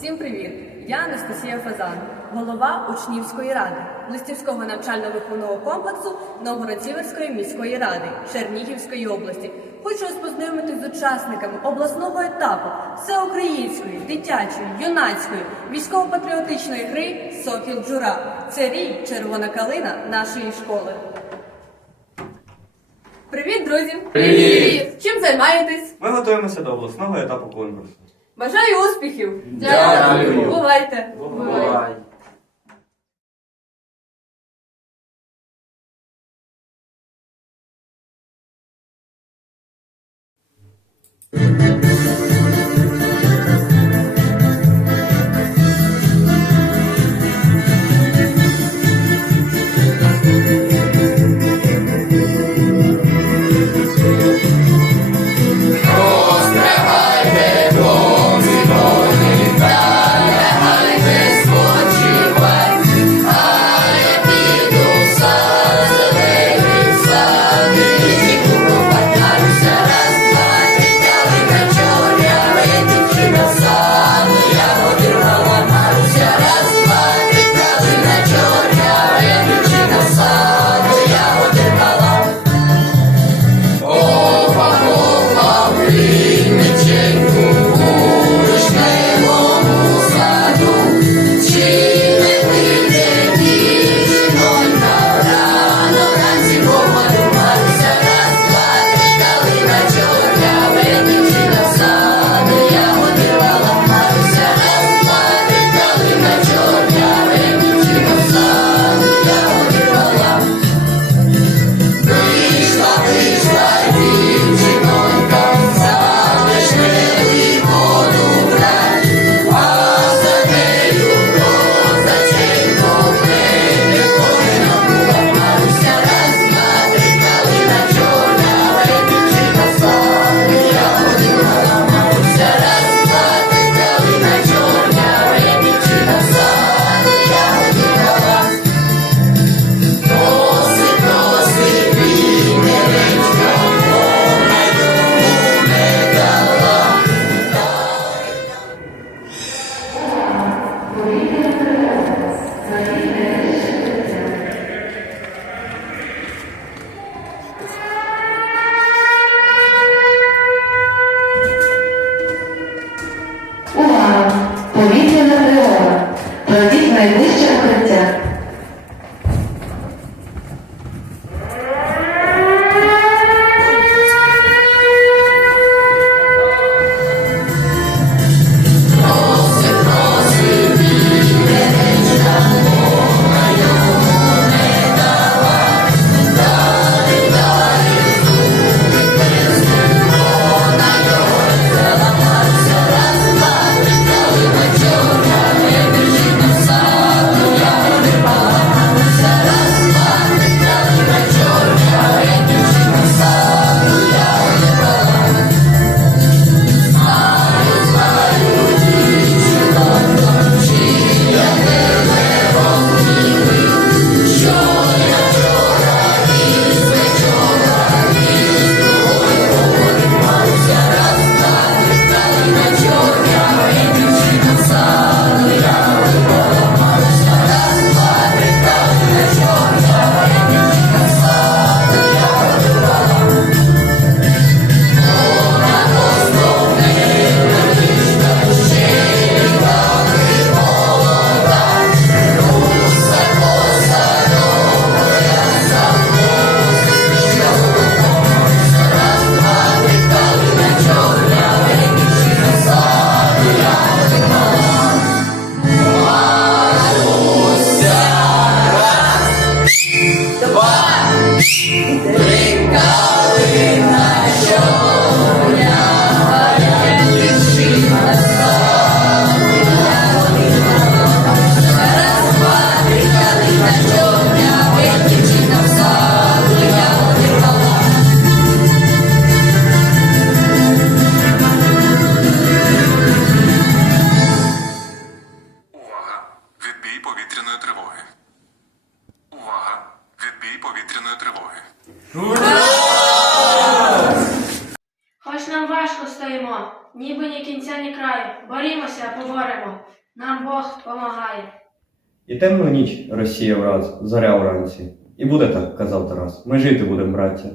Всім привіт! Я Анастасія Фазан, голова учнівської ради Листівського навчально-виховного комплексу Новгород-Сіверської міської ради Чернігівської області. Хочу вас познайомити з учасниками обласного етапу всеукраїнської, дитячої, юнацької, військово-патріотичної гри Сокіл Джура. Це рій червона калина нашої школи. Привіт, друзі! Привіт! Чим займаєтесь? Ми готуємося до обласного етапу конкурсу. Бажаю успіхів! Дякую. Бувайте! Бувай! Увага! Важко стоїмо, ніби ні кінця, ні краю. Борімося, поборемо. Нам Бог помагає. І темну ніч Росія враз, зоря вранці. І буде так, казав Тарас. Ми жити будемо, браття.